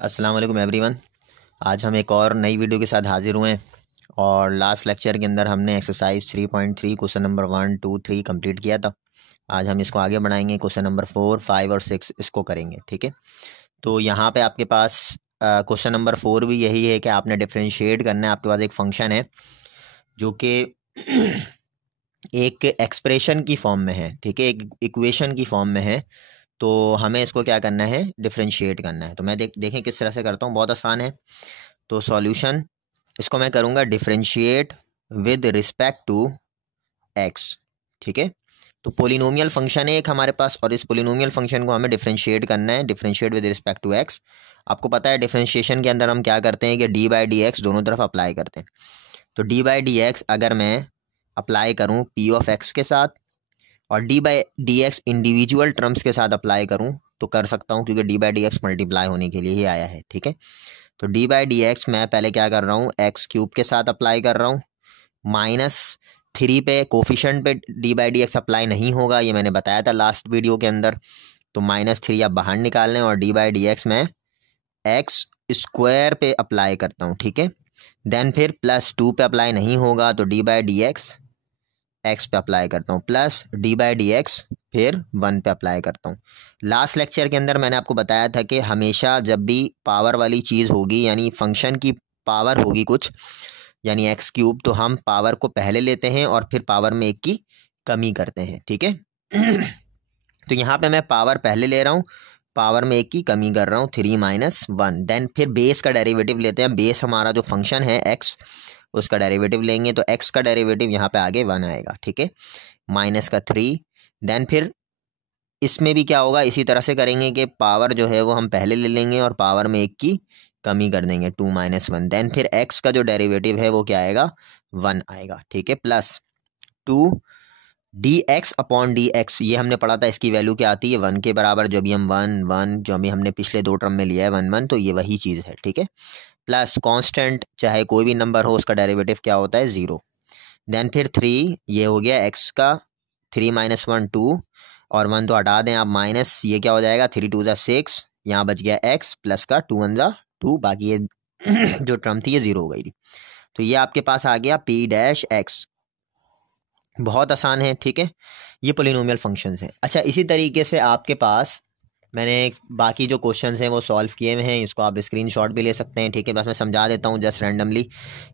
अस्सलाम वालेकुम एवरीवन। आज हम एक और नई वीडियो के साथ हाजिर हुए हैं और लास्ट लेक्चर के अंदर हमने एक्सरसाइज 3.3 क्वेश्चन नंबर 1, 2, 3 कंप्लीट किया था। आज हम इसको आगे बढ़ाएंगे, क्वेश्चन नंबर 4, 5 और 6 इसको करेंगे। ठीक है, तो यहाँ पे आपके पास क्वेश्चन नंबर 4 भी यही है कि आपने डिफ्रेंशिएट करना है। आपके पास एक फंक्शन है जो कि एक एक्सप्रेशन की फॉर्म में है, ठीक है, एक इक्वेशन की फॉर्म में है। तो हमें इसको क्या करना है, डिफ्रेंशिएट करना है। तो मैं देखें किस तरह से करता हूँ, बहुत आसान है। तो सॉल्यूशन इसको मैं करूँगा differentiate with respect to x. ठीक है, तो पोलिनोमियल फंक्शन है एक हमारे पास और इस पोलिनोमियल फंक्शन को हमें डिफ्रेंशिएट करना है, differentiate with respect to x. आपको पता है डिफ्रेंशिएशन के अंदर हम क्या करते हैं कि डी बाई डी एक्स दोनों तरफ अप्लाई करते हैं। तो डी बाई डी एक्स अगर मैं अप्लाई करूँ पी ऑफ एक्स के साथ और D by d x individual terms के साथ अप्लाई करूँ तो कर सकता हूँ, क्योंकि D by d x multiply होने के लिए ही आया है। ठीक है, तो डी बाई डी एक्स मैं पहले क्या कर रहा हूँ, एक्स क्यूब के साथ अप्लाई कर रहा हूँ। -3 पे कोफिशेंट पे D by d x apply नहीं होगा, ये मैंने बताया था लास्ट वीडियो के अंदर। तो -3 आप बाहर निकाल लें और डी बाई डी एक्स मैं एक्स स्क्वायर पे अप्लाई करता हूँ। ठीक है, देन फिर +2 पे अप्लाई नहीं होगा तो D by d x x पे अप्लाई करता हूँ, plus D by d x फिर 1 पे अप्लाई करता हूँ। लास्ट लेक्चर के अंदर मैंने आपको बताया था कि हमेशा जब भी पावर वाली चीज़ होगी, यानी फंक्शन की पावर होगी कुछ, यानी एक्स क्यूब, तो हम पावर को पहले लेते हैं और फिर पावर में 1 की कमी करते हैं। ठीक है तो यहाँ पे मैं पावर पहले ले रहा हूँ, पावर में 1 की कमी कर रहा हूँ, 3 - 1। देन फिर बेस का डेरिवेटिव लेते हैं। बेस हमारा जो फंक्शन है एक्स, उसका डेरिवेटिव लेंगे तो एक्स का डेरिवेटिव यहाँ पे आगे 1 आएगा। ठीक है, -3। देन फिर इसमें भी क्या होगा, इसी तरह से करेंगे कि पावर जो है वो हम पहले ले लेंगे और पावर में 1 की कमी कर देंगे, 2 - 1। देन फिर एक्स का जो डेरिवेटिव है वो क्या आएगा, 1 आएगा। ठीक है, plus 2 D x upon D x, ये हमने पढ़ा था, इसकी वैल्यू क्या आती है 1 के बराबर। जो भी हम 1 1 जो भी हमने पिछले 2 टर्म में लिया है 1 1, तो ये वही चीज़ है। ठीक है, प्लस कांस्टेंट चाहे कोई भी नंबर हो उसका डेरिवेटिव क्या होता है, 0। देन फिर 3, ये हो गया एक्स का, 3 - 1 2 और 1 तो हटा दें आप, माइनस ये क्या हो जाएगा, 3 2 ज़ा 6, यहाँ बच गया एक्स, प्लस का 2 1 ज़ा 2, बाकी ये जो टर्म थी ये 0 हो गई थी। तो ये आपके पास आ गया पी डैश एक्स। बहुत आसान है। ठीक है, ये पोलिनोमियल फंक्शंस हैं। अच्छा, इसी तरीके से आपके पास मैंने बाकी जो क्वेश्चंस हैं वो सॉल्व किए हुए हैं, इसको आप स्क्रीनशॉट भी ले सकते हैं। ठीक है, बस मैं समझा देता हूँ जस्ट रैंडमली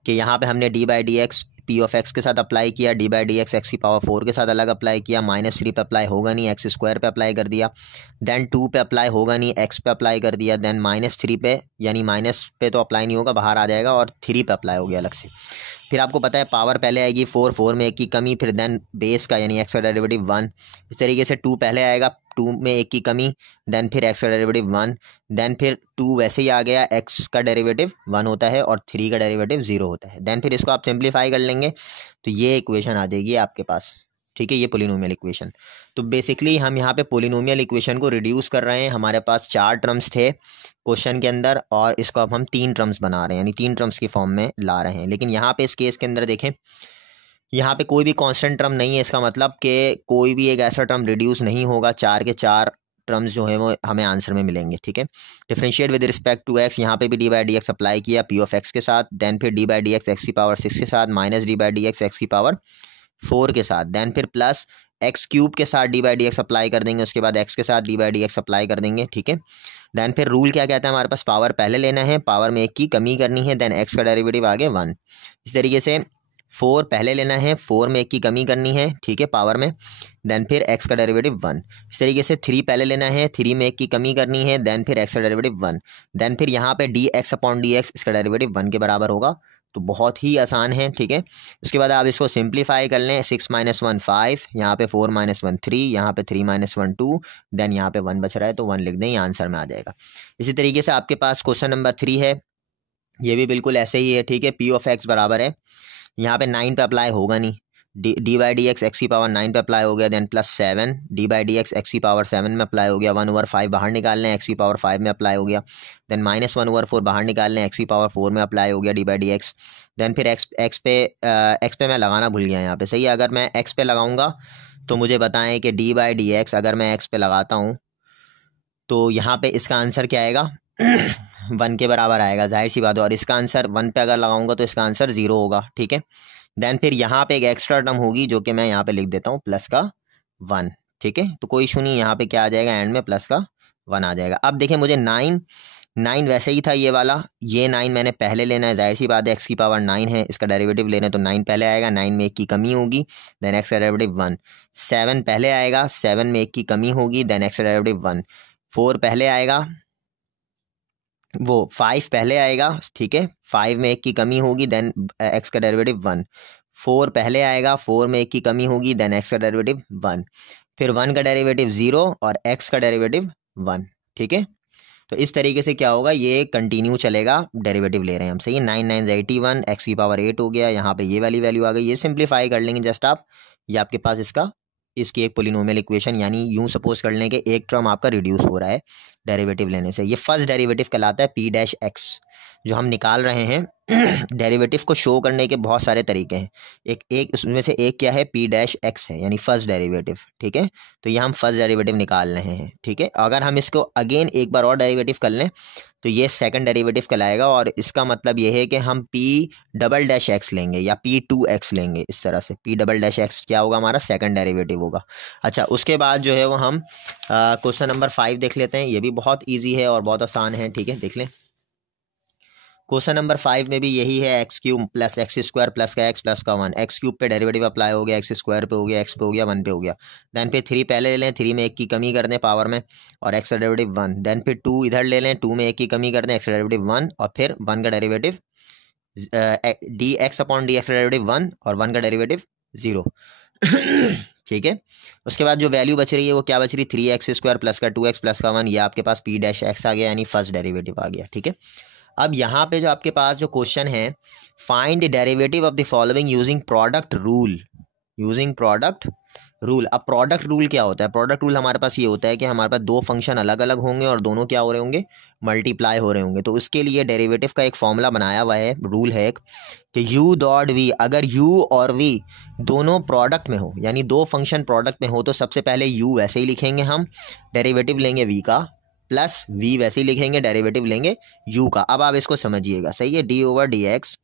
कि यहाँ पे हमने D by d x P of x के साथ अप्लाई किया, D by d x x की पावर 4 के साथ अलग अप्लाई किया, -3 पे अप्लाई होगा नहीं, एक्स स्क्वायर पे अप्लाई कर दिया। देन 2 पे अप्लाई होगा नहीं, एक्स पे अप्लाई कर दिया। देन -3 पे, यानी माइनस पे तो अप्लाई नहीं होगा, बाहर आ जाएगा, और 3 पे अप्लाई हो गया अलग से। फिर आपको पता है पावर पहले आएगी 4 4 में 1 की कमी, फिर देन बेस का यानी एक्स का डेरिवेटिव 1। इस तरीके से 2 पहले आएगा, 2 में 1 की कमी, देन फिर एक्स का डेरिवेटिव 1, देन फिर 2 वैसे ही आ गया, एक्स का डेरिवेटिव 1 होता है और 3 का डेरिवेटिव 0 होता है। देन फिर इसको आप सिंप्लीफाई कर लेंगे तो ये इक्वेशन आ जाएगी आपके पास। ठीक है, ये पोलिनोमियल इक्वेशन। तो बेसिकली हम यहाँ पे पोलिनोमियल इक्वेशन को रिड्यूस कर रहे हैं। हमारे पास 4 टर्म्स थे क्वेश्चन के अंदर और इसको अब हम 3 टर्म्स बना रहे हैं, यानी 3 टर्म्स की फॉर्म में ला रहे हैं। लेकिन यहाँ पे इस केस के अंदर देखें, यहाँ पे कोई भी कांस्टेंट टर्म नहीं है। इसका मतलब कि कोई भी एक ऐसा टर्म रिड्यूस नहीं होगा। 4 के 4 टर्म्स जो है वो हमें आंसर में मिलेंगे। ठीक है, differentiate with respect to x, यहाँ पे भी d by d x apply किया पी ऑफ एक्स के साथ, देन फिर d by d x x की पावर 6 के साथ, minus d by d x x की पावर 4 के साथ, देन फिर प्लस एक्स क्यूब के साथ D by d x apply कर देंगे, उसके बाद एक्स के साथ D by d x apply कर देंगे। ठीक है, देन फिर रूल क्या कहता है, हमारे पास पावर पहले लेना है, पावर में 1 की कमी करनी है, देन एक्स का डेरिवेटिव आगे 1। इस तरीके से 4 पहले लेना है, 4 में 1 की कमी करनी है, ठीक है, पावर में, देन फिर एक्स का डेरिवेटिव 1। इस तरीके से 3 पहले लेना है, 3 में 1 की कमी करनी है, देन फिर एक्स का डेरिवेटिव 1। देन फिर यहाँ पे D x upon D x, इसका डेरिवेटिव 1 के बराबर होगा। तो बहुत ही आसान है। ठीक है, उसके बाद आप इसको सिंप्लीफाई कर लें, 6 - 1 5, यहाँ पे 4 - 1 3, यहाँ पे 3 - 1 2, देन यहाँ पे 1 बच रहा है तो 1 लिख दें, ये आंसर में आ जाएगा। इसी तरीके से आपके पास क्वेश्चन नंबर 3 है, ये भी बिल्कुल ऐसे ही है। ठीक है, पी ऑफ एक्स बराबर है, यहाँ पे 9 पे अप्लाई होगा नहीं, d by d x x की पावर 9 पे अप्लाई हो गया, then +7 d by d x x की पावर 7 में अप्लाई हो गया, 1/5 बाहर निकाल लें, एक्स की पावर 5 में अप्लाई हो गया, देन -1/4 बाहर निकाल लें, एक्स की पावर 4 में अप्लाई हो गया d by d x. Then फिर एक्स पे मैं लगाना भूल गया यहाँ पे, सही है। अगर मैं एक्स पे लगाऊंगा तो मुझे बताएं कि डी बाई डी एक्स अगर मैं एक्स पे लगाता हूँ तो यहाँ पे इसका आंसर क्या आएगा 1 के बराबर आएगा, जाहिर सी बात है। और इसका आंसर 1 पे अगर लगाऊंगा तो इसका आंसर 0 होगा, ठीक है। देन फिर यहाँ पे एक एक्स्ट्रा टर्म होगी जो कि मैं यहाँ पे लिख देता हूँ प्लस का 1, ठीक है। तो कोई इशू नहीं, यहाँ पे क्या आ जाएगा एंड में प्लस का 1 आ जाएगा। अब देखिए मुझे 9 वैसे ही था ये वाला, ये 9 मैंने पहले लेना है, जाहिर सी बात है x की पावर 9 है, इसका डेरिवेटिव लेना है तो 9 पहले आएगा, 9 में 1 की कमी होगी, देन x का डेरिवेटिव 1। 7 पहले आएगा, 7 में 1 की कमी होगी, देन x का डेरिवेटिव 1। 4 पहले आएगा, वो 5 पहले आएगा, ठीक है, 5 में 1 की कमी होगी, देन x का डेरिवेटिव 1। 4 पहले आएगा, 4 में 1 की कमी होगी, देन x का डेरिवेटिव 1। फिर 1 का डेरिवेटिव 0 और x का डेरिवेटिव 1, ठीक है। तो इस तरीके से क्या होगा, ये कंटिन्यू चलेगा, डेरिवेटिव ले रहे हैं हम, सही है। 9 9 81, x की पावर 8 हो गया, यहाँ पे ये वाली वैल्यू आ गई। ये सिंप्लीफाई कर लेंगे जस्ट आप, ये आपके पास इसकी एक पोलिनोमियल इक्वेशन, यानी यूं सपोज कर लें कि एक टर्म आपका रिड्यूस हो रहा है डेरिवेटिव लेने से। ये फर्स्ट डेरिवेटिव कहलाता है p डैश x जो हम निकाल रहे हैं। डेरिवेटिव को शो करने के बहुत सारे तरीके हैं, एक उसमें से एक क्या है, p डैश x है, यानी फर्स्ट डेरिवेटिव, ठीक है। तो ये हम फर्स्ट डेरिवेटिव निकाल रहे हैं, ठीक है। अगर हम इसको अगेन एक बार और डेरिवेटिव कर लें तो ये सेकंड डेरिवेटिव कहलाएगा, और इसका मतलब ये है कि हम p डबल डैश x लेंगे या p2x लेंगे, इस तरह से p डबल डैश x क्या होगा, हमारा सेकंड डेरिवेटिव होगा। अच्छा, उसके बाद जो है वो हम क्वेश्चन नंबर 5 देख लेते हैं। ये भी बहुत ईजी है और बहुत आसान है, ठीक है, देख लें। क्वेश्चन नंबर 5 में भी यही है, x cube plus x square plus का एक्स प्लस का 1। एक्स क्यूब पे डेरिवेटिव अप्लाई हो गया, एक्स स्क्वायर पे हो गया, एक्स पे हो गया, 1 पे हो गया। देन फिर 3 पहले ले लें, 3 में 1 की कमी कर दें पावर में, और एक्स का डेरिवेटिव 1। देन फिर 2 इधर ले लें, 2 में 1 की कमी कर दें, एक्स का डेरिवेटिव 1, और फिर 1 का derivative D x upon D x का डेरिवेटिव 1 और 1 का डेरिवेटिव 0। ठीक है। उसके बाद जो वैल्यू बच रही है वो क्या बच रही है, 3x स्क्वायर प्लस का 2x प्लस का 1, ये आपके पास p डैश x आ गया, यानी फर्स्ट डेरिवेटिव आ गया, ठीक है। अब यहाँ पे जो आपके पास जो क्वेश्चन है, find the derivative of the following using product rule, using product rule. अब प्रोडक्ट रूल क्या होता है, प्रोडक्ट रूल हमारे पास ये होता है कि हमारे पास दो फंक्शन अलग अलग होंगे और दोनों क्या हो रहे होंगे, मल्टीप्लाई हो रहे होंगे। तो उसके लिए डेरिवेटिव का एक फॉर्मूला बनाया हुआ है, रूल है एक, कि u डॉट v, अगर u और v दोनों प्रोडक्ट में हो, यानी दो फंक्शन प्रोडक्ट में हो, तो सबसे पहले u वैसे ही लिखेंगे हम, डेरिवेटिव लेंगे v का, प्लस v वैसे ही लिखेंगे, डेरिवेटिव लेंगे u का। अब आप इसको समझिएगा, सही है। d over D x,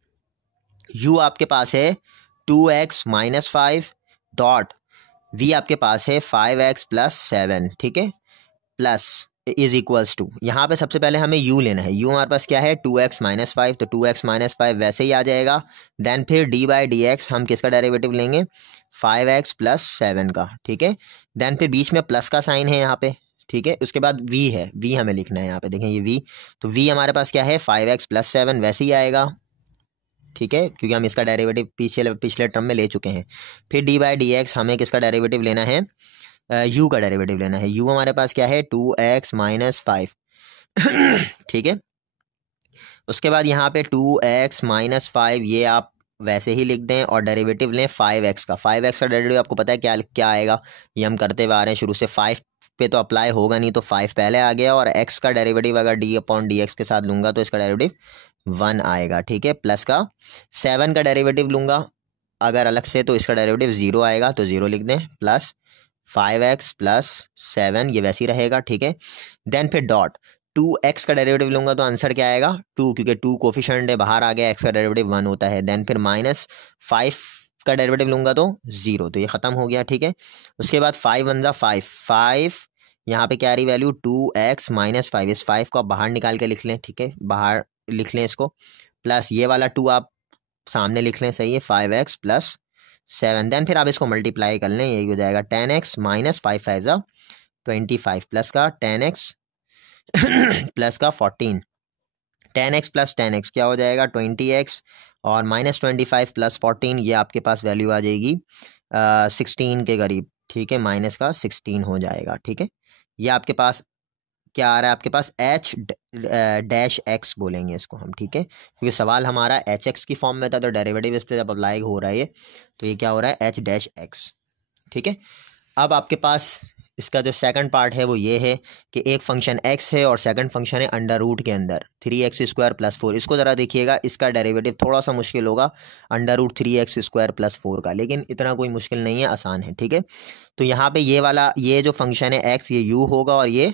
u आपके पास है 2x माइनस 5 डॉट v आपके पास है 5x प्लस 7, ठीक है, प्लस इज इक्वल्स टू, यहाँ पे सबसे पहले हमें u लेना है। u हमारे पास क्या है, 2x माइनस 5, तो 2x माइनस 5 वैसे ही आ जाएगा। देन फिर d बाई डी एक्स, हम किसका डेरिवेटिव लेंगे, 5x प्लस 7 का, ठीक है। देन फिर बीच में प्लस का साइन है यहाँ पे, ठीक है। उसके बाद v है, v हमें लिखना है यहाँ पे, देखें ये v, तो v हमारे पास क्या है, 5x प्लस 7 वैसे ही आएगा, ठीक है, क्योंकि हम इसका डेरिवेटिव पिछले टर्म में ले चुके हैं। फिर डी बाई डी एक्स, हमें किसका डेरिवेटिव लेना है, u का डेरिवेटिव लेना है। u हमारे पास क्या है, 2x माइनस 5, ठीक है। उसके बाद यहाँ पे 2x माइनस 5 ये आप वैसे ही लिख दें, और डेरिवेटिव लें 5x का। 5x का डेरिवेटिव आपको पता है क्या क्या आएगा, ये हम करते हुए आ रहे हैं शुरू से, 5 पे तो अप्लाई होगा नहीं, तो 5 पहले आ गया, और x का डेरिवेटिव अगर d अपॉन डी एक्स के साथ लूँगा तो इसका डेरिवेटिव 1 आएगा, ठीक है, प्लस का 7 का डेरिवेटिव लूँगा अगर अलग से, तो इसका डेरिवेटिव 0 आएगा, तो 0 लिख दें, प्लस 5x प्लस 7 ये वैसे ही रहेगा, ठीक है। देन फिर डॉट 2x का डेरिवेटिव लूँगा तो आंसर क्या आएगा, 2, क्योंकि 2 कोफिशिएंट है, बाहर आ गया, x का डेरिवेटिव 1 होता है। देन फिर माइनस 5 का डेरिवेटिव लूँगा तो 0, तो ये ख़त्म हो गया, ठीक है। उसके बाद 5 1 जा 5 यहाँ पे क्या आ रही वैल्यू, 2x माइनस 5, इस 5 को आप बाहर निकाल के लिख लें, ठीक है, बाहर लिख लें इसको, प्लस ये वाला 2 आप सामने लिख लें, सही है, 5x प्लस 7। देन फिर आप इसको मल्टीप्लाई कर लें, यही हो जाएगा 10x माइनस 5 5 जा 25 प्लस का 10x प्लस का 14, 10x प्लस 10x क्या हो जाएगा, 20x, और माइनस 25 प्लस 14 ये आपके पास वैल्यू आ जाएगी 16 के करीब, ठीक है, माइनस का 16 हो जाएगा, ठीक है। ये आपके पास क्या आ रहा है, आपके पास h डैश x बोलेंगे इसको हम, ठीक है, क्योंकि सवाल हमारा hx की फॉर्म में था, तो डेरिवेटिव इस पर जब अप्लाई हो रहा है तो ये क्या हो रहा है, h डैश x, ठीक है। अब आपके पास इसका जो सेकंड पार्ट है वो ये है कि एक फंक्शन x है और सेकंड फंक्शन है अंडर रूट के अंदर 3x स्क्वायर प्लस 4। इसको ज़रा देखिएगा, इसका डेरिवेटिव थोड़ा सा मुश्किल होगा, under root 3x square plus 4 का, लेकिन इतना कोई मुश्किल नहीं है, आसान है, ठीक है। तो यहाँ पे ये वाला, ये जो फंक्शन है x, ये u होगा और ये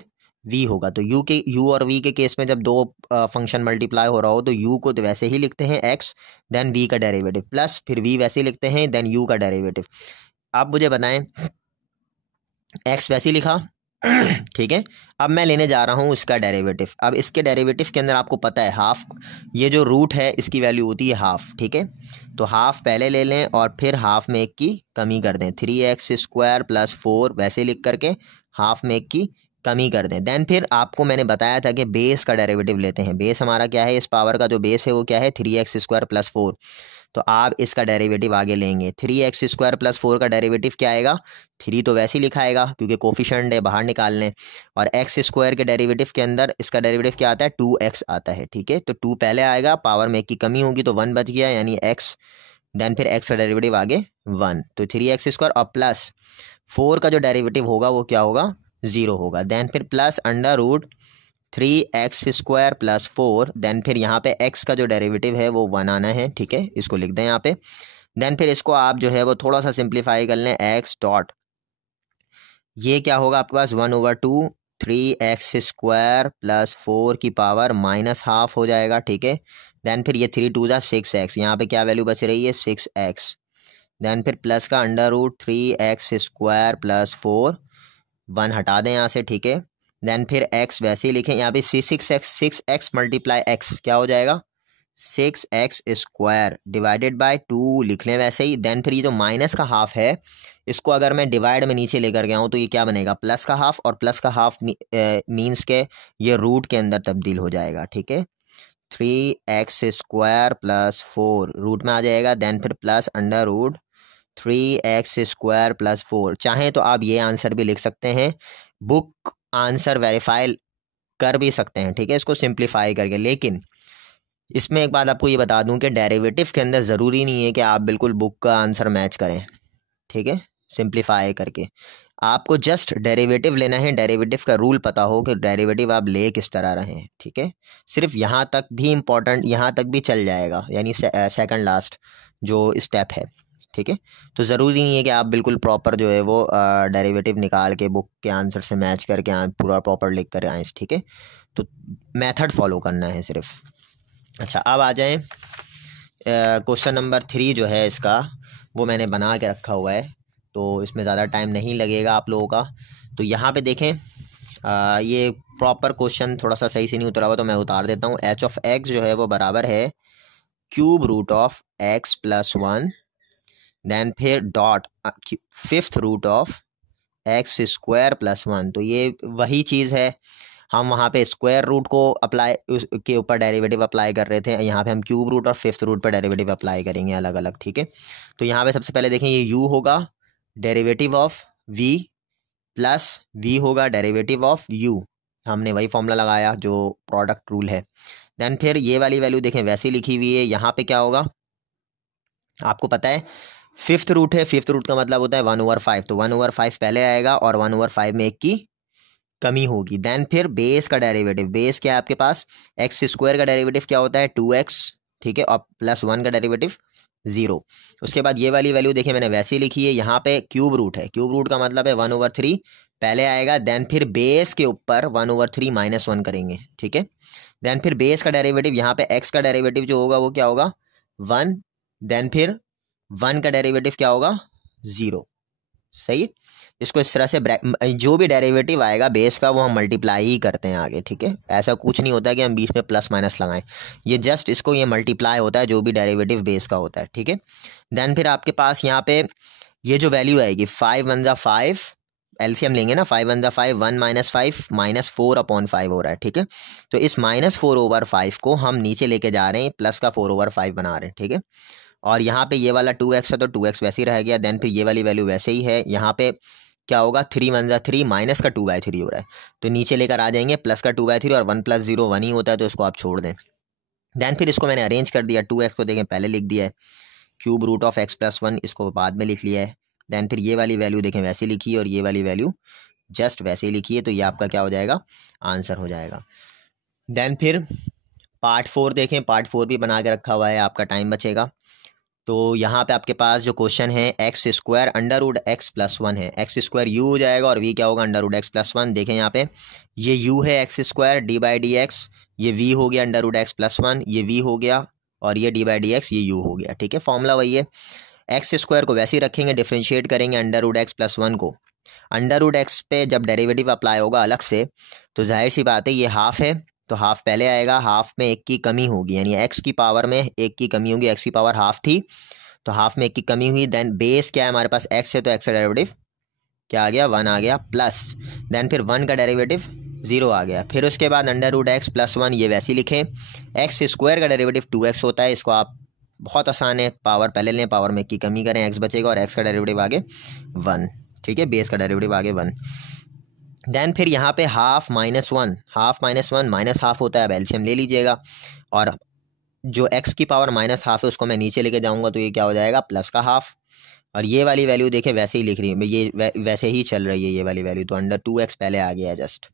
v होगा। तो u और v के केस में जब दो फंक्शन मल्टीप्लाई हो रहा हो तो u को तो वैसे ही लिखते हैं x, देन v का डेरिवेटिव, प्लस फिर v वैसे ही लिखते हैं, देन u का डेरिवेटिव। आप मुझे बताएं, x वैसे ही लिखा ठीक है। अब मैं लेने जा रहा हूँ इसका डेरिवेटिव। अब इसके डेरिवेटिव के अंदर आपको पता है हाफ, ये जो रूट है इसकी वैल्यू होती है हाफ, ठीक है। तो हाफ पहले ले लें और फिर हाफ में एक की कमी कर दें, 3x² + 4 वैसे लिख करके हाफ में एक की कमी कर दें। देन फिर आपको मैंने बताया था कि बेस का डेरिवेटिव लेते हैं। बेस हमारा क्या है, इस पावर का जो बेस है वो क्या है, 3x² + 4। तो आप इसका डेरिवेटिव आगे लेंगे, 3x² + 4 का डेरिवेटिव क्या आएगा, 3 तो वैसे ही लिखा आएगा क्योंकि कोफिशेंट है, बाहर निकाल लें। और x² के डेरिवेटिव के अंदर इसका डेरिवेटिव क्या आता है, 2x आता है, ठीक है। तो 2 पहले आएगा, पावर में एक की कमी होगी तो 1 बच गया, यानी x। देन फिर x का डेरिवेटिव आगे 1, तो 3x² और प्लस 4 का जो डेरिवेटिव होगा वो क्या होगा, 0 होगा। देन फिर प्लस √3x² + 4, देन फिर यहाँ पे x का जो डेरिवेटिव है वो 1 आना है, ठीक है, इसको लिख दें यहाँ पे। देन फिर इसको आप जो है वो थोड़ा सा सिंप्लीफाई कर लें, x डॉट, ये क्या होगा आपके पास 1/2 3x² + 4 की पावर -½ हो जाएगा, ठीक है। देन फिर ये 3 2 जा 6x, यहाँ पे क्या वैल्यू बच रही है, 6x। देन फिर प्लस का √3x² + 4, 1 हटा दें यहाँ से, ठीक है। देन फिर x वैसे ही लिखें, यहाँ पे 6x × x क्या हो जाएगा, 6x² डिवाइडेड बाय 2 लिख लें वैसे ही। देन फिर ये जो माइनस का हाफ है इसको अगर मैं डिवाइड में नीचे लेकर गया हूँ तो ये क्या बनेगा, प्लस का हाफ, और प्लस का हाफ मीन्स के ये रूट के अंदर तब्दील हो जाएगा, ठीक है। 3x² + 4 रूट में आ जाएगा, देन फिर प्लस √3x² + 4। चाहें तो आप ये आंसर भी लिख सकते हैं, बुक आंसर वेरीफाई कर भी सकते हैं, ठीक है, इसको सिंप्लीफाई करके। लेकिन इसमें एक बात आपको ये बता दूं कि डेरिवेटिव के अंदर ज़रूरी नहीं है कि आप बिल्कुल बुक का आंसर मैच करें, ठीक है, सिंप्लीफाई करके। आपको जस्ट डेरिवेटिव लेना है, डेरिवेटिव का रूल पता हो कि डेरिवेटिव आप ले किस तरह रहे हैं, ठीक है। सिर्फ यहाँ तक भी इम्पॉर्टेंट, यहाँ तक भी चल जाएगा, यानी सेकंड लास्ट जो स्टेप है, ठीक है। तो ज़रूरी नहीं है कि आप बिल्कुल प्रॉपर जो है वो डेरिवेटिव निकाल के बुक के आंसर से मैच करके पूरा प्रॉपर लिख कर आए, ठीक है। तो मेथड फॉलो करना है सिर्फ। अच्छा, अब आ जाएं, क्वेश्चन नंबर 3 जो है इसका वो मैंने बना के रखा हुआ है, तो इसमें ज़्यादा टाइम नहीं लगेगा आप लोगों का। तो यहाँ पे देखें, ये प्रॉपर क्वेश्चन थोड़ा सा सही से नहीं उतरा हुआ तो मैं उतार देता हूँ। h(x) जो है वो बराबर है √x + 1, देन फिर डॉट 5th √x² + 1। तो ये वही चीज़ है, हम वहाँ पे स्क्वायर रूट को अप्लाई के ऊपर डेरिवेटिव अप्लाई कर रहे थे, यहाँ पे हम क्यूब रूट और 5th रूट पर डेरिवेटिव अप्लाई करेंगे अलग अलग, ठीक है। तो यहाँ पे सबसे पहले देखें, ये u होगा derivative of v plus v होगा डेरिवेटिव ऑफ u, हमने वही फॉर्मूला लगाया जो प्रोडक्ट रूल है। देन फिर ये वाली वैल्यू देखें वैसी लिखी हुई है, यहाँ पे क्या होगा आपको पता है, 5th रूट है, 5th रूट का मतलब होता है 1/5, तो 1/5 पहले आएगा और 1/5 में एक की कमी होगी। देन फिर बेस का डेरिवेटिव, बेस क्या है आपके पास, x² का डेरिवेटिव क्या होता है 2x, ठीक है, और प्लस 1 का डेरिवेटिव 0। उसके बाद ये वाली वैल्यू देखिए मैंने वैसे लिखी है, यहाँ पे क्यूब रूट है, क्यूब रूट का मतलब है 1/3 पहले आएगा, देन फिर बेस के ऊपर 1/3 -1 करेंगे, ठीक है। देन फिर बेस का डेरिवेटिव, यहाँ पे x का डेरिवेटिव जो होगा वो क्या होगा 1, देन फिर 1 का डेरिवेटिव क्या होगा 0, सही। इसको इस तरह से जो भी डेरिवेटिव आएगा बेस का वो हम मल्टीप्लाई ही करते हैं आगे, ठीक है। ऐसा कुछ नहीं होता है कि हम बीच में प्लस माइनस लगाएं, ये जस्ट इसको ये मल्टीप्लाई होता है जो भी डेरिवेटिव बेस का होता है, ठीक है। देन फिर आपके पास यहाँ पे ये जो वैल्यू आएगी 5 1 जा 5, एलसीएम लेंगे ना, 5 1 जा 5, 1 - 5 -4/5 हो रहा है, ठीक है। तो इस -4/5 को हम नीचे लेके जा रहे हैं, प्लस का 4/5 बना रहे हैं, ठीक है। और यहाँ पे ये वाला 2x है तो 2x वैसे ही रह गया, देन फिर ये वाली वैल्यू वैसे ही है। यहाँ पे क्या होगा 3 1 जा 3 माइनस का 2/3 हो रहा है, तो नीचे लेकर आ जाएंगे, प्लस का 2/3 और 1 + 0 1 ही होता है, तो इसको आप छोड़ दें। देन फिर इसको मैंने अरेंज कर दिया, 2x को देखें पहले लिख दिया है, क्यूब रूट ऑफ x + 1 इसको बाद में लिख लिया है। देन फिर ये वाली वैल्यू देखें वैसे लिखी है और ये वाली वैल्यू जस्ट वैसे ही लिखी है, तो ये आपका क्या हो जाएगा आंसर हो जाएगा। देन फिर पार्ट 4 देखें, पार्ट 4 भी बना के रखा हुआ है, आपका टाइम बचेगा। तो यहाँ पे आपके पास जो क्वेश्चन है x square under root x plus one है, एक्स स्क्वायर यू हो जाएगा और वी क्या होगा under root x plus one. देखें यहाँ पे ये यू है x square d by d x, ये वी हो गया under root x plus one, ये वी हो गया और ये डी बाई डी एक्स ये यू हो गया। ठीक है, फॉर्मूला वही है। एक्स स्क्वायर को वैसे ही रखेंगे, डिफ्रेंशिएट करेंगे under root x plus one को। अंडर रूट एक्स पे जब डेरिवेटिव अप्लाई होगा अलग से तो जाहिर सी बात है ये हाफ है तो हाफ पहले आएगा, हाफ में एक की कमी होगी यानी एक्स की पावर में एक की कमी होगी, एक्स की पावर हाफ थी तो हाफ में एक की कमी हुई। देन बेस क्या है हमारे पास एक्स है तो एक्स का डेरिवेटिव क्या आ गया 1 आ गया, प्लस देन फिर 1 का डेरिवेटिव 0 आ गया। फिर उसके बाद under root x plus one ये वैसे ही लिखें। एक्स स्क्वायर का डेरिवेटिव 2x होता है, इसको आप बहुत आसान है, पावर पहले लें, पावर में की कमी करें, एक्स बचेगा और एक्स का डेरिवेटिव आगे 1। ठीक है, बेस का डेरिवेटिव आगे 1। देन फिर यहाँ पे half minus one, half minus one minus half होता है, अब एलसीएम ले लीजिएगा और जो एक्स की पावर माइनस हाफ है उसको मैं नीचे लेके जाऊँगा तो ये क्या हो जाएगा प्लस का हाफ। और ये वाली वैल्यू देखें वैसे ही लिख रही है, ये वैसे ही चल रही है ये वाली वैल्यू, तो अंडर 2x पहले आ गया है जस्ट।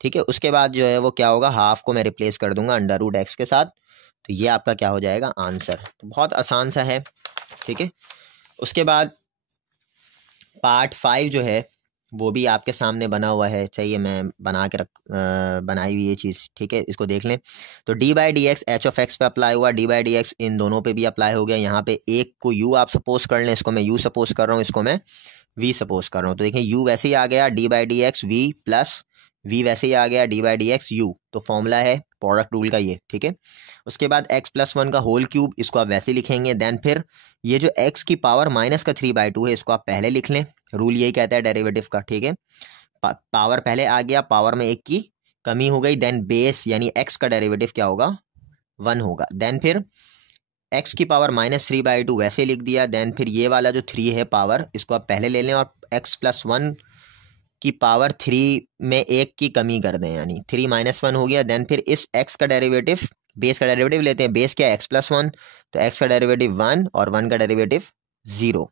ठीक है, उसके बाद जो है वो क्या होगा, हाफ को मैं रिप्लेस कर दूंगा अंडर रूट एक्स के साथ, तो ये आपका क्या हो जाएगा आंसर। तो बहुत आसान सा है। ठीक है, उसके बाद पार्ट 5 जो है वो भी आपके सामने बना हुआ है, चाहिए मैं बना के बनाई हुई ये चीज़। ठीक है, इसको देख लें। तो D by d x H of x पे अप्लाई हुआ, डी बाई डी एक्स इन दोनों पे भी अप्लाई हो गया। यहाँ पे एक को यू आप सपोज कर लें, इसको मैं यू सपोज कर रहा हूँ, इसको मैं वी सपोज कर रहा हूँ। तो देखें यू वैसे ही आ गया d by d x v plus v वैसे ही आ गया d by d x u, तो फॉर्मूला है प्रोडक्ट रूल का ये। ठीक है, उसके बाद एक्स प्लस वन का होल क्यूब, इसको आप वैसे लिखेंगे। देन फिर ये जो एक्स की पावर माइनस का 3/2 है इसको आप पहले लिख लें, रूल यही कहता है डेरिवेटिव का। ठीक है, पावर पहले आ गया, पावर में एक की कमी हो गई, देन बेस यानी एक्स का डेरिवेटिव क्या होगा 1 होगा। देन फिर एक्स की पावर -3/2 वैसे लिख दिया। देन फिर ये वाला जो 3 है पावर, इसको आप पहले ले लें और एक्स प्लस वन की पावर 3 में एक की कमी कर दें यानी 3 - 1 हो गया। देन फिर इस एक्स का डेरिवेटिव, बेस का डेरिवेटिव लेते हैं, बेस क्या है एक्स प्लस वन, तो एक्स का डेरिवेटिव 1 और 1 का डेरिवेटिव 0।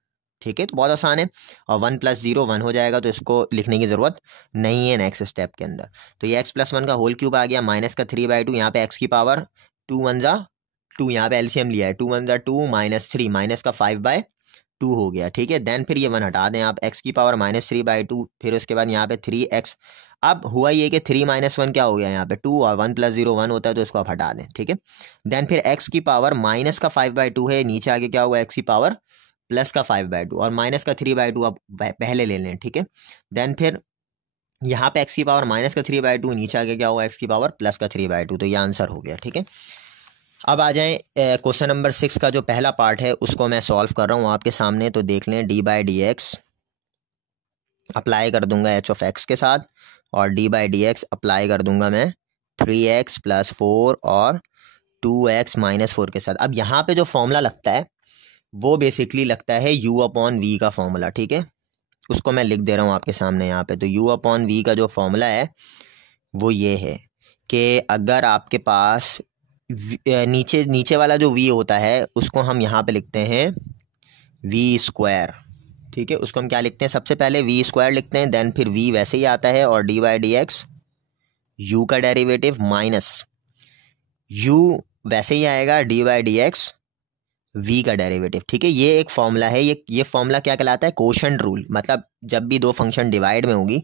ठीक है, तो बहुत आसान है और 1 + 0 1 हो जाएगा, तो इसको लिखने की ज़रूरत नहीं है नेक्स्ट स्टेप के अंदर। तो ये एक्स प्लस वन का होल क्यूब आ गया, माइनस का 3/2, यहाँ पे एक्स की पावर 2 × 1 = 2, यहाँ पे एलसीएम लिया है, 2 × 1 = 2 - 3 माइनस का 5/2 हो गया। ठीक है, देन फिर ये 1 हटा दें आप, एक्स की पावर -3/2, फिर उसके बाद यहाँ पे 3x। अब हुआ ये कि 3 - 1 क्या हो गया यहाँ पे 2 और 1 + 0 1 होता है, तो इसको आप हटा दें। ठीक है, देन फिर एक्स की पावर माइनस का 5/2 है, नीचे आगे क्या हुआ एक्स की पावर प्लस का 5/2 और माइनस का 3/2 आप पहले ले लें। ठीक है, देन फिर यहाँ पे एक्स की पावर माइनस का 3/2, नीचे आगे क्या हुआ एक्स की पावर प्लस का 3/2, तो ये आंसर हो गया। ठीक है, अब आ जाएं क्वेश्चन नंबर 6 का जो पहला पार्ट है उसको मैं सॉल्व कर रहा हूँ आपके सामने। तो देख लें, D by d x apply कर दूंगा एच ऑफ एक्स के साथ और D by d x apply कर दूंगा मैं 3x + 4 और 2x - 4 के साथ। अब यहाँ पे जो फॉर्मूला लगता है वो बेसिकली लगता है u/v का फॉर्मूला। ठीक है, उसको मैं लिख दे रहा हूँ आपके सामने यहाँ पे। तो u/v का जो फॉर्मूला है वो ये है कि अगर आपके पास नीचे वाला जो v होता है उसको हम यहाँ पे लिखते हैं v²। ठीक है, उसको हम क्या लिखते हैं, सबसे पहले v² लिखते हैं, देन फिर v वैसे ही आता है और D by d x u का डेरिवेटिव माइनस u वैसे ही आएगा D by d x v का डेरिवेटिव। ठीक है, ये एक फॉर्मूला है, ये फॉर्मूला क्या कहलाता है कोशेंट रूल। मतलब जब भी दो फंक्शन डिवाइड में होगी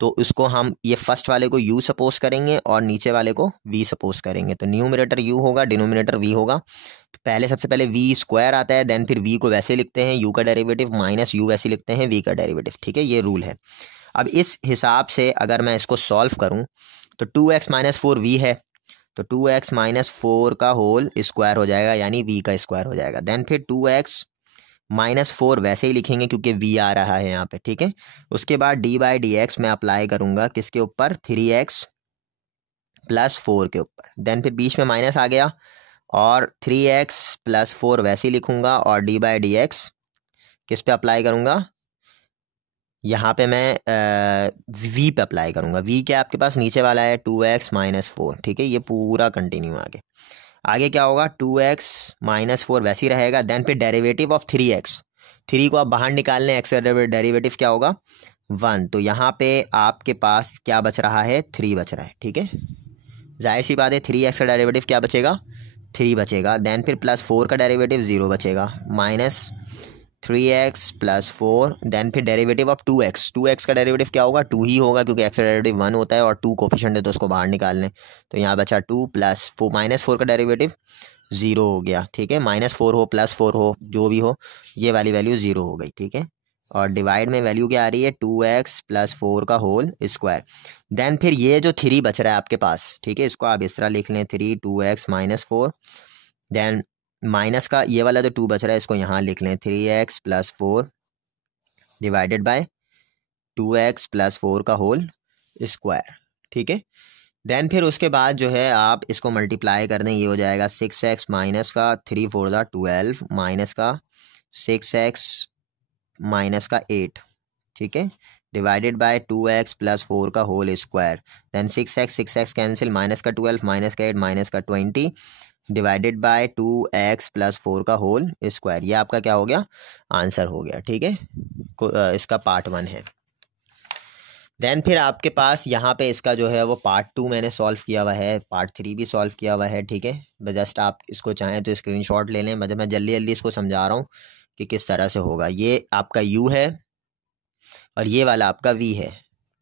तो इसको हम ये फर्स्ट वाले को u सपोज करेंगे और नीचे वाले को v सपोज करेंगे, तो न्यूमरेटर u होगा डिनोमिनेटर v होगा। तो पहले सबसे पहले v² आता है, देन फिर v को वैसे लिखते हैं u का डेरिवेटिव माइनस u वैसे लिखते हैं v का डेरिवेटिव। ठीक है, ये रूल है। अब इस हिसाब से अगर मैं इसको सॉल्व करूँ तो 2x - 4v है, तो 2x - 4 का होल स्क्वायर हो जाएगा यानी v का स्क्वायर हो जाएगा। देन फिर 2x - 4 वैसे ही लिखेंगे क्योंकि v आ रहा है यहाँ पे। ठीक है, उसके बाद डी बाई डी एक्स में अप्लाई करूँगा किसके ऊपर 3x + 4 के ऊपर। देन फिर बीच में माइनस आ गया और 3x + 4 वैसे ही लिखूँगा और डी बाई डी एक्स किस पे अप्लाई करूँगा, यहाँ पे मैं v पे अप्लाई करूँगा। v क्या आपके पास नीचे वाला है 2x - 4। ठीक है, ये पूरा कंटिन्यू आगे क्या होगा 2x - 4 वैसे ही रहेगा। देन फिर डेरिवेटिव ऑफ 3x, 3 को आप बाहर निकाल लें, एक्स का डेरिवेटिव क्या होगा 1, तो यहाँ पे आपके पास क्या बच रहा है 3 बच रहा है। ठीक है, जाहिर सी बात है 3x का डेरिवेटिव क्या बचेगा 3 बचेगा। देन फिर +4 का डेरिवेटिव 0 बचेगा, -3x + 4। देन फिर डेरिवेटिव ऑफ 2x, 2x का डेरिवेटिव क्या होगा, 2 ही होगा क्योंकि x का डेरिवेटिव 1 होता है और 2 कोफिशिएंट है तो उसको बाहर निकाल लें। तो यहाँ बचा 2 + 4, -4 का डेरिवेटिव 0 हो गया, ठीक है। -4 हो +4 हो जो भी हो, ये वाली वैल्यू 0 हो गई, ठीक है। और डिवाइड में वैल्यू क्या आ रही है, 2x + 4 का होल स्क्वायर। देन फिर ये जो 3 बच रहा है आपके पास, ठीक है, इसको आप इस तरह लिख लें, 3 2x - 4। देन माइनस का ये वाला जो 2 बच रहा है इसको यहाँ लिख लें, 3x + 4 डिवाइडेड बाय 2x + 4 का होल स्क्वायर, ठीक है। देन फिर उसके बाद जो है आप इसको मल्टीप्लाई कर दें, ये हो जाएगा 6x माइनस का 3 4 12 माइनस का 6x माइनस का 8, ठीक है, डिवाइडेड बाय 2x + 4 का whole square. Then 6x cancel, minus का 12 माइनस का 8 माइनस का 20 डिवाइडेड बाय 2x + 4 का होल स्क्वायर। ये आपका क्या हो गया, आंसर हो गया, ठीक है। इसका पार्ट 1 है। देन फिर आपके पास यहाँ पे इसका जो है वो पार्ट 2 मैंने सॉल्व किया हुआ है, पार्ट 3 भी सॉल्व किया हुआ है, ठीक है। जस्ट आप इसको चाहें तो स्क्रीनशॉट ले लें, मतलब मैं जल्दी जल्दी इसको समझा रहा हूँ कि किस तरह से होगा। ये आपका u है और ये वाला आपका v है,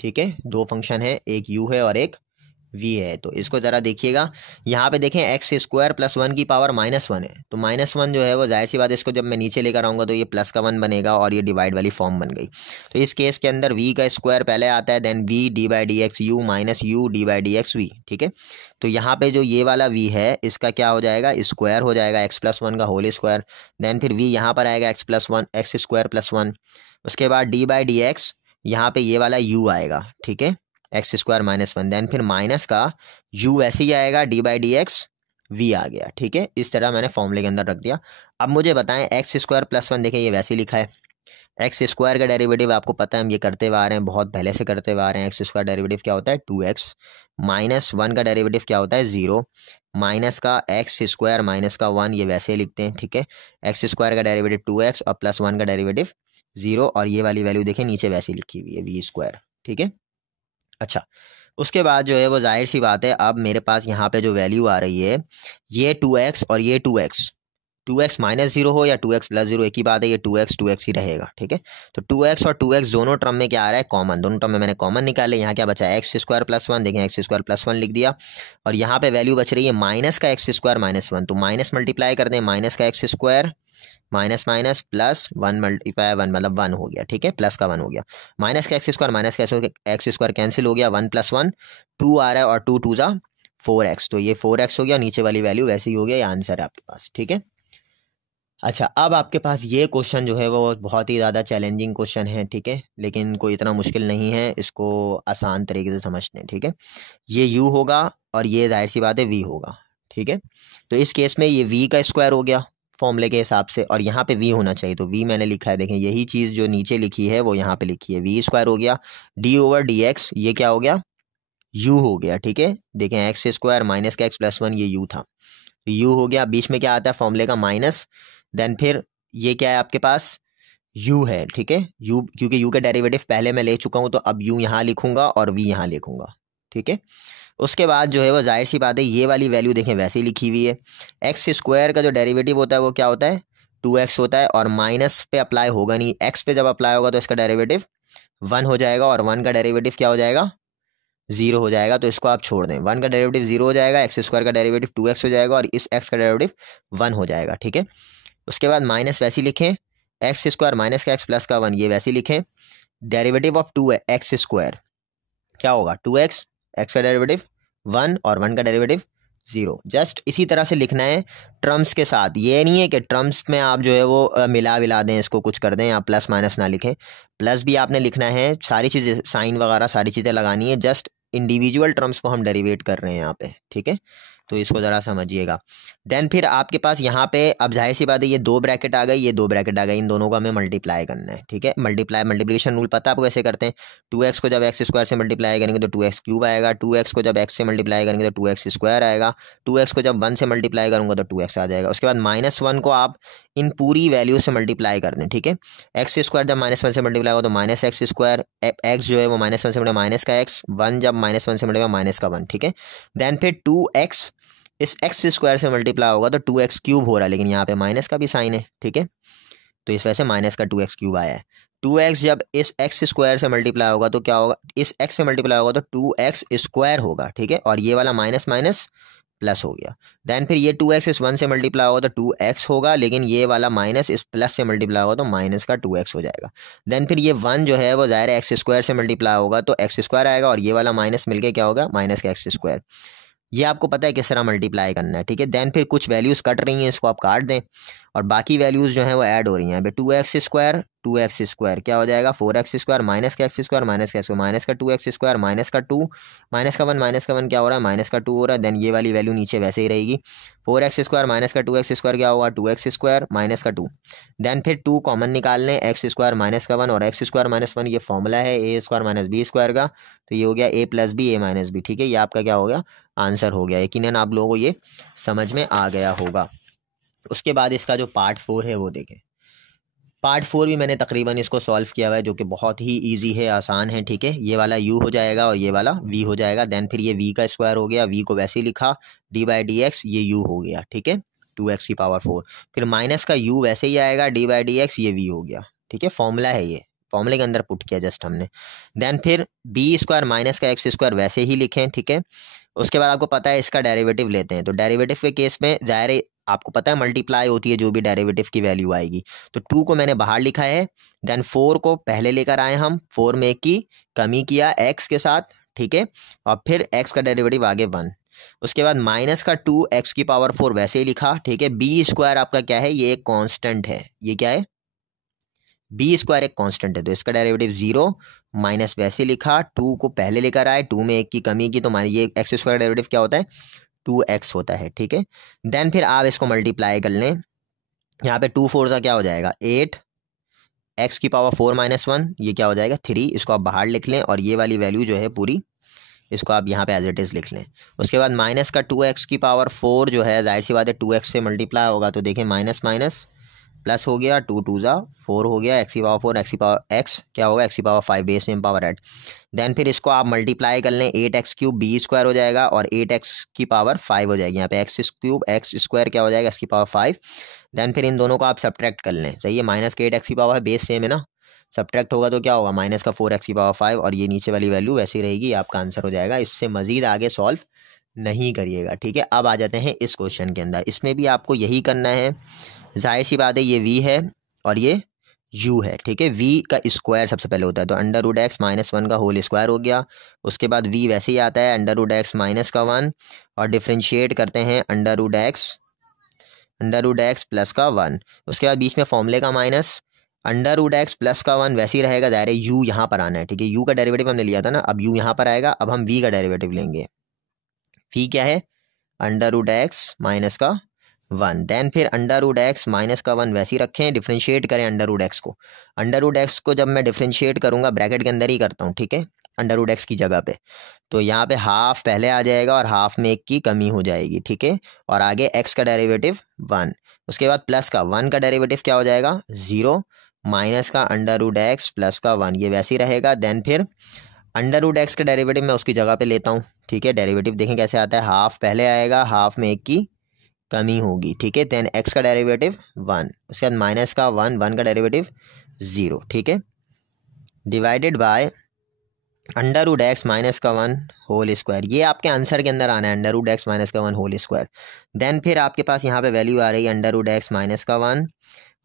ठीक है। 2 फंक्शन है, एक u है और एक v है। तो इसको ज़रा देखिएगा, यहाँ पे देखें x² + 1 की पावर -1 है, तो -1 जो है वो जाहिर सी बात है, इसको जब मैं नीचे लेकर आऊँगा तो ये प्लस का 1 बनेगा और ये डिवाइड वाली फॉर्म बन गई। तो इस केस के अंदर v का स्क्वायर पहले आता है, then v d/dx u minus u d/dx v, ठीक है। तो यहाँ पे जो ये वाला v है इसका क्या हो जाएगा, स्क्वायर हो जाएगा x + 1 का होल स्क्वायर। देन फिर v यहाँ पर आएगा x + 1 x² + 1। उसके बाद d/dx यहाँ पे ये वाला u आएगा, ठीक है, x² - 1। देन फिर माइनस का u ऐसे ही आएगा, d/dx v आ गया, ठीक है। इस तरह मैंने फॉर्मूले के अंदर रख दिया। अब मुझे बताएं x² + 1, देखें ये वैसे लिखा है, x² का डेरिवेटिव आपको पता है, हम ये करते हुए आ रहे हैं, बहुत पहले से करते हुए आ रहे हैं। x² डेरिवेटिव क्या होता है, 2x, -1 का डेरिवेटिव क्या होता है, 0, माइनस का x² माइनस का 1, ये वैसे लिखते हैं, ठीक है। x² का डेरिवेटिव 2x और +1 का डेरिवेटिव 0, और ये वाली वैल्यू देखें नीचे वैसे लिखी हुई है v², ठीक है। अच्छा, उसके बाद जो है वो जाहिर सी बात है, अब मेरे पास यहाँ पे जो वैल्यू आ रही है, ये 2x और ये 2x, 2x -0 हो या 2x + 0 एक ही बात है, ये 2x ही रहेगा, ठीक है। तो 2x और 2x दोनों टर्म में क्या आ रहा है, कॉमन, दोनों टर्म में मैंने कॉमन निकाले। यहाँ क्या बचा है, x² + 1, देखें x² + 1 लिख दिया, और यहाँ पे वैल्यू बच रही है माइनस का x² - 1, तो माइनस मल्टीप्लाई कर दें, माइनस का x² माइनस माइनस प्लस 1 × 1 मतलब 1 हो गया, ठीक है, प्लस का 1 हो गया। माइनस का x² माइनस का x² कैंसिल हो गया, 1 + 1 2 आ रहा है, और 2 2 = 4x, तो ये 4x हो गया, नीचे वाली वैल्यू वैसे ही हो गया, ये आंसर है आपके पास, ठीक है। अच्छा, अब आपके पास ये क्वेश्चन जो है वो बहुत ही ज़्यादा चैलेंजिंग क्वेश्चन है, ठीक है, लेकिन कोई इतना मुश्किल नहीं है, इसको आसान तरीके से समझते हैं, ठीक है। ये u होगा और ये जाहिर सी बात है v होगा, ठीक है। तो इस केस में ये v का स्क्वायर हो गया फॉर्मूले के हिसाब से, और यहाँ पे v होना चाहिए, तो v मैंने लिखा है, देखें यही चीज़ जो नीचे लिखी है वो यहाँ पे लिखी है, v² हो गया, d/dx ये क्या हो गया, u हो गया, ठीक है। देखें x² माइनस का x + 1 ये u था, तो u हो गया, बीच में क्या आता है फॉर्मूले का माइनस, देन फिर ये क्या है आपके पास, u है, ठीक है, u, क्योंकि u का डेरिवेटिव पहले मैं ले चुका हूँ, तो अब u यहाँ लिखूंगा और v यहाँ लिखूंगा, ठीक है। उसके बाद जो है वो जाहिर सी बात है, ये वाली वैल्यू देखें वैसे ही लिखी हुई है। x² का जो डेरिवेटिव होता है वो क्या होता है, 2x होता है, और माइनस पे अप्लाई होगा नहीं, x पे जब अप्लाई होगा तो इसका डेरिवेटिव 1 हो जाएगा, और 1 का डेरिवेटिव क्या हो जाएगा, 0 हो जाएगा, तो इसको आप छोड़ दें, 1 का डेरिवेटिव 0 हो जाएगा, x² का डेरिवेटिव 2x हो जाएगा, और इस x का डेरिवेटिव 1 हो जाएगा, ठीक है। उसके बाद माइनस वैसे ही लिखें, x² माइनस का x प्लस का 1 ये वैसे ही लिखें, डेरिवेटिव ऑफ 2x² क्या होगा, 2x, x का डेरिवेटिव 1 और 1 का डेरिवेटिव 0, जस्ट इसी तरह से लिखना है टर्म्स के साथ। ये नहीं है कि टर्म्स में आप जो है वो मिला विला दें, इसको कुछ कर दें, या प्लस माइनस ना लिखें, प्लस भी आपने लिखना है, सारी चीज़ें साइन वगैरह सारी चीज़ें लगानी है, जस्ट इंडिविजुअल टर्म्स को हम डेरिवेट कर रहे हैं यहाँ पे, ठीक है। तो इसको ज़रा समझिएगा। देन फिर आपके पास यहाँ पे अब जाहिर सी बात है, ये 2 ब्रैकेट आ गई, ये 2 ब्रैकेट आ गई, इन दोनों को हमें मल्टीप्लाई करना है, ठीक है। मल्टीप्लिकेशन रूल पता है आपको कैसे करते हैं, 2x को जब x² से मल्टीप्लाई करेंगे तो 2x³ आएगा, 2x को जब x से मल्टीप्लाई करेंगे तो 2x² आएगा, 2x को जब 1 से मल्टीप्लाई करूँगा तो 2x आ जाएगा। उसके बाद -1 को आप इन पूरी वैल्यू से मल्टीप्लाई कर दें, ठीक है। x² जब -1 से मल्टीप्लाई होगा तो -x², x जो है वो -1 से मल्टीप्लाई माइनस का x, 1 जब -1 से मल्टीप्लाई माइनस का 1, ठीक है। देन फिर 2x इस एक्स स्क्वायर से मल्टीप्लाई होगा तो 2x³ हो रहा है, लेकिन यहाँ पे माइनस का भी साइन है, ठीक है, तो इस वजह से माइनस का 2x³ आया है। 2x जब इस एक्स स्क्वायर से मल्टीप्लाई होगा तो क्या होगा, इस x से मल्टीप्लाई होगा तो 2x² होगा, ठीक है, और ये वाला माइनस माइनस प्लस हो गया। देन फिर ये 2x इस 1 से मल्टीप्लाई होगा तो 2x होगा, लेकिन ये वाला माइनस इस प्लस से मल्टीप्लाई होगा तो माइनस का 2x हो जाएगा। देन फिर ये 1 जो है वो ज़ाहिर है x² से मल्टीप्लाई होगा तो x² आएगा, और ये वाला माइनस मिलके क्या होगा, माइनस का x²। ये आपको पता है किस तरह मल्टीप्लाई करना है, ठीक है। देन फिर कुछ वैल्यूज़ कट रही हैं, इसको आप काट दें, और बाकी वैल्यूज़ जो हैं वो ऐड हो रही हैं। अभी 2x² क्या हो जाएगा, 4x² माइनस का x² माइनस का x² माइनस का 2x² माइनस का 2 माइनस का 1 क्या हो रहा है, माइनस का 2 हो रहा है। देन ये वाली वैल्यू नीचे वैसे ही रहेगी, 4x² माइनस का 2x² क्या होगा, 2x² माइनस का 2। देन फिर 2 कॉमन निकाल लें, x² माइनस का 1 और x² माइनस 1 ये फॉर्मूला है a² माइनस b² का, तो ये हो गया a + b a minus b, ठीक है। ये आपका क्या हो गया, आंसर हो गया। यकीनन आप लोगों को ये समझ में आ गया होगा। उसके बाद इसका जो पार्ट 4 है वो देखें। पार्ट 4 भी मैंने तकरीबन इसको सॉल्व किया हुआ है, जो कि बहुत ही इजी है, आसान है, ठीक है। ये वाला u हो जाएगा और ये वाला v हो जाएगा। देन फिर ये v का स्क्वायर हो गया, v को वैसे ही लिखा, d/dx ये u हो गया, ठीक है, 2x⁴। फिर माइनस का u वैसे ही आएगा, d/dx ये v हो गया, ठीक है। फॉर्मूला है ये, फॉर्मूले के अंदर पुट किया जस्ट हमने। देन फिर b² माइनस का x² वैसे ही लिखें, ठीक है। उसके बाद आपको पता है इसका डेरिवेटिव लेते हैं, तो डेरिवेटिव के केस में ज़ाहिर है आपको पता है मल्टीप्लाई होती है जो भी डेरिवेटिव की वैल्यू आएगी। तो 2 को मैंने बाहर लिखा है, देन 4 को पहले लेकर आए हम, 4 में की कमी किया x के साथ, ठीक है, और फिर x का डेरिवेटिव आगे 1। उसके बाद माइनस का 2x⁴ वैसे ही लिखा, ठीक है। b² आपका क्या है, ये एक कांस्टेंट है, ये क्या है, b² एक कांस्टेंट है, तो इसका डेरिवेटिव 0 माइनस वैसे लिखा, 2 को पहले लेकर आए, 2 में 1 की कमी की, तो ये x² डेरिवेटिव क्या होता है, 2x होता है, ठीक है। देन फिर आप इसको मल्टीप्लाई कर लें, यहाँ पे 2 4 का क्या हो जाएगा 8, x⁴ माइनस 1 ये क्या हो जाएगा 3, इसको आप बाहर लिख लें, और ये वाली वैल्यू जो है पूरी इसको आप यहाँ पे एज इट इज़ लिख लें। उसके बाद माइनस का 2x⁴ जो है जाहिर सी बात है 2x से मल्टीप्लाई होगा, तो देखें माइनस माइनस प्लस हो गया, 2 2 4 हो गया, x⁴ x क्या होगा, x⁵ बेस में पावर ऐड। देन फिर इसको आप मल्टीप्लाई कर लें, 8x³ b² हो जाएगा और 8x⁵ हो जाएगी, यहाँ पे x³ x² क्या हो जाएगा, x⁵। देन फिर इन दोनों को आप सब्ट्रैक्ट कर लें, सही है, माइनस के 8x⁵ बेस सेम है ना, सब्ट्रैक्ट होगा तो क्या होगा, माइनस का 4x⁵, और ये नीचे वाली वैल्यू वैसी रहेगी, आपका आंसर हो जाएगा। इससे मज़ीद आगे सॉल्व नहीं करिएगा, ठीक है। अब आ जाते हैं इस क्वेश्चन के अंदर, इसमें भी आपको यही करना है। जाहिर सी बात है ये v है और ये u है, ठीक है। v का स्क्वायर सबसे पहले होता है, तो √x - 1 का होल स्क्वायर हो गया। उसके बाद v वैसे ही आता है, √x - 1 और डिफ्रेंशिएट करते हैं √x + 1। उसके बाद बीच में फॉर्मूले का माइनस, √x + 1 वैसे ही रहेगा, ज़ाहिर है u यहाँ पर आना है, ठीक है। u का डेरिवेटिव हमने लिया था ना, अब u यहाँ पर आएगा, अब हम v का डेरिवेटिव लेंगे। v क्या है, √x - 1। देन फिर √x - 1 वैसे ही रखें, डिफ्रेंशिएट करें √x को। √x को जब मैं डिफ्रेंशिएट करूँगा ब्रैकेट के अंदर ही करता हूँ, ठीक है, √x की जगह पे, तो यहाँ पे हाफ पहले आ जाएगा और हाफ में 1 की कमी हो जाएगी, ठीक है, और आगे x का डेरिवेटिव 1। उसके बाद प्लस का 1 का डेरिवेटिव क्या हो जाएगा 0, माइनस का √x + 1 ये वैसे ही रहेगा। देन फिर √x का डेरिवेटिव मैं उसकी जगह पे लेता हूँ, ठीक है। डेरिवेटिव देखें कैसे आता है, हाफ पहले आएगा, हाफ में 1 की कमी होगी, ठीक है। देन x का डेरिवेटिव 1, उसके बाद माइनस का 1 का डेरिवेटिव 0, ठीक है, divided by √x - 1 whole square. ये आपके आंसर के अंदर आना है, √x - 1 होल स्क्वायर। देन फिर आपके पास यहाँ पे वैल्यू आ रही है √x - 1,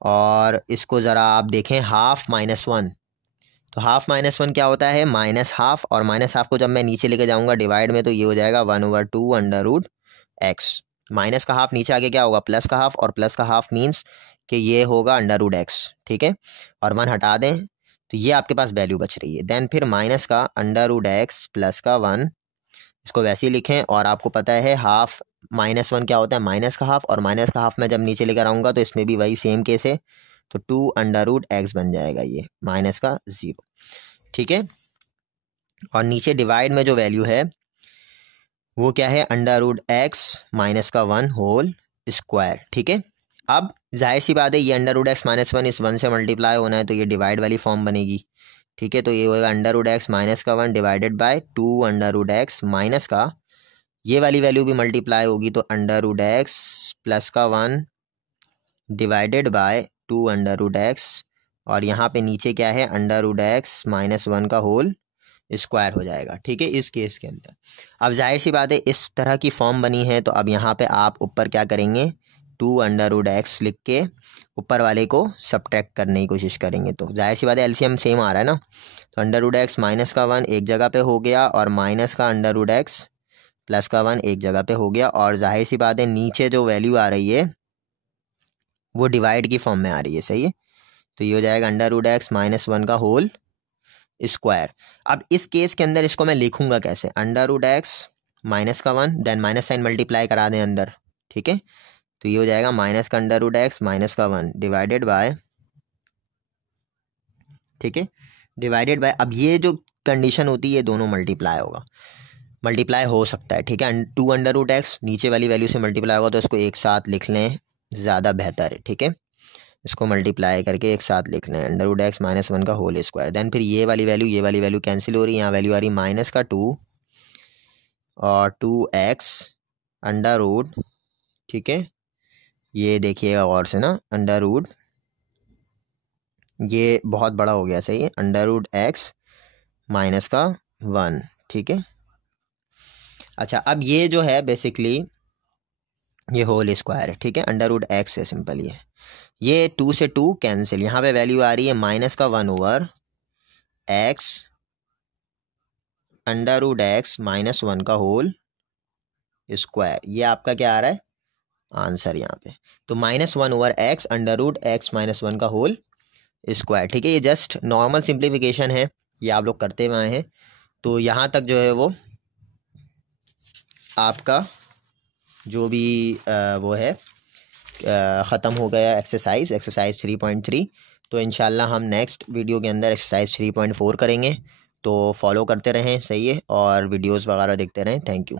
और इसको ज़रा आप देखें हाफ -1, तो हाफ -1 क्या होता है, -½ और -½ को जब मैं नीचे लेके जाऊँगा डिवाइड में, तो ये हो जाएगा 1/2 √x। माइनस का हाफ नीचे आके क्या होगा, प्लस का हाफ, और प्लस का हाफ मीन्स कि ये होगा √x, ठीक है, और 1 हटा दें तो ये आपके पास वैल्यू बच रही है। देन फिर माइनस का √x + 1, इसको वैसे ही लिखें, और आपको पता है हाफ -1 क्या होता है, माइनस का हाफ, और माइनस का हाफ मैं जब नीचे लेकर आऊँगा तो इसमें भी वही सेम केस है, तो 2 √x बन जाएगा, ये माइनस का 0, ठीक है। और नीचे डिवाइड में जो वैल्यू है वो क्या है, √x - 1 होल स्क्वायर, ठीक है। अब जाहिर सी बात है ये √x - 1 इस 1 से मल्टीप्लाई होना है, तो ये डिवाइड वाली फॉर्म बनेगी, ठीक है। तो ये होगा √x - 1 डिवाइडेड बाय 2 √x - ये वाली वैल्यू भी मल्टीप्लाई होगी, तो अंडर रूट एक्स प्लस का 1 divided by 2 under root x, और यहाँ पे नीचे क्या है, अंडर रूट एक्स माइनस 1 का होल स्क्वायर हो जाएगा। ठीक है, इस केस के अंदर। अब जाहिर सी बात है इस तरह की फॉर्म बनी है, तो अब यहाँ पे आप ऊपर क्या करेंगे, 2 अंडर रूट एक्स लिख के ऊपर वाले को सब्ट्रैक्ट करने की कोशिश करेंगे। तो जाहिर सी बात है एलसीएम सेम आ रहा है ना, तो अंडर रूट एक्स माइनस का 1 एक जगह पे हो गया, और माइनस का अंडर रूट एक्स प्लस का 1 एक जगह पे हो गया, और जाहिर सी बात है नीचे जो वैल्यू आ रही है वो डिवाइड की फॉर्म में आ रही है। सही है, तो ये हो जाएगा अंडर रूट एक्स माइनस 1 का होल स्क्वायर। अब इस केस के अंदर इसको मैं लिखूंगा कैसे, अंडर रूट एक्स माइनस का 1 देन माइनस साइन मल्टीप्लाई करा दें अंदर। ठीक है, तो ये हो जाएगा माइनस का अंडर रूट एक्स माइनस का 1 डिवाइडेड बाय, ठीक है, डिवाइडेड बाय, अब ये जो कंडीशन होती है ये दोनों मल्टीप्लाई होगा, मल्टीप्लाई हो सकता है। ठीक है, 2 अंडर रूट एक्स नीचे वाली वैल्यू से मल्टीप्लाई होगा, तो इसको एक साथ लिख लें, ज़्यादा बेहतर है। ठीक है, इसको मल्टीप्लाई करके एक साथ लिख लें, अंडर रूट एक्स माइनस 1 का होल स्क्वायर। देन फिर ये वाली वैल्यू कैंसिल हो रही है, यहाँ वैल्यू आ रही माइनस का 2 और 2x अंडर रूट, ठीक है, ये देखिएगा और से ना, अंडर रूट ये बहुत बड़ा हो गया, सही है, अंडर रूट एक्स माइनस का 1। ठीक है, अच्छा अब ये जो है बेसिकली ये होल स्क्वायर है। ठीक है, अंडर रूट एक्स है सिंपल, ये 2 से 2 कैंसिल, यहाँ पे वैल्यू आ रही है माइनस का 1 over x under root x minus 1 का होल स्क्वायर। ये आपका क्या आ रहा है आंसर यहाँ पे, तो minus 1 over x under root x minus 1 का होल स्क्वायर। ठीक है, ये जस्ट नॉर्मल सिंप्लीफिकेशन है, ये आप लोग करते हुए आए हैं। तो यहाँ तक जो है वो आपका जो भी वो है ख़त्म हो गया एक्सरसाइज 3.3। तो इंशाल्लाह हम नेक्स्ट वीडियो के अंदर एक्सरसाइज 3.4 करेंगे, तो फॉलो करते रहें, सही है, और वीडियोस वगैरह देखते रहें। Thank you.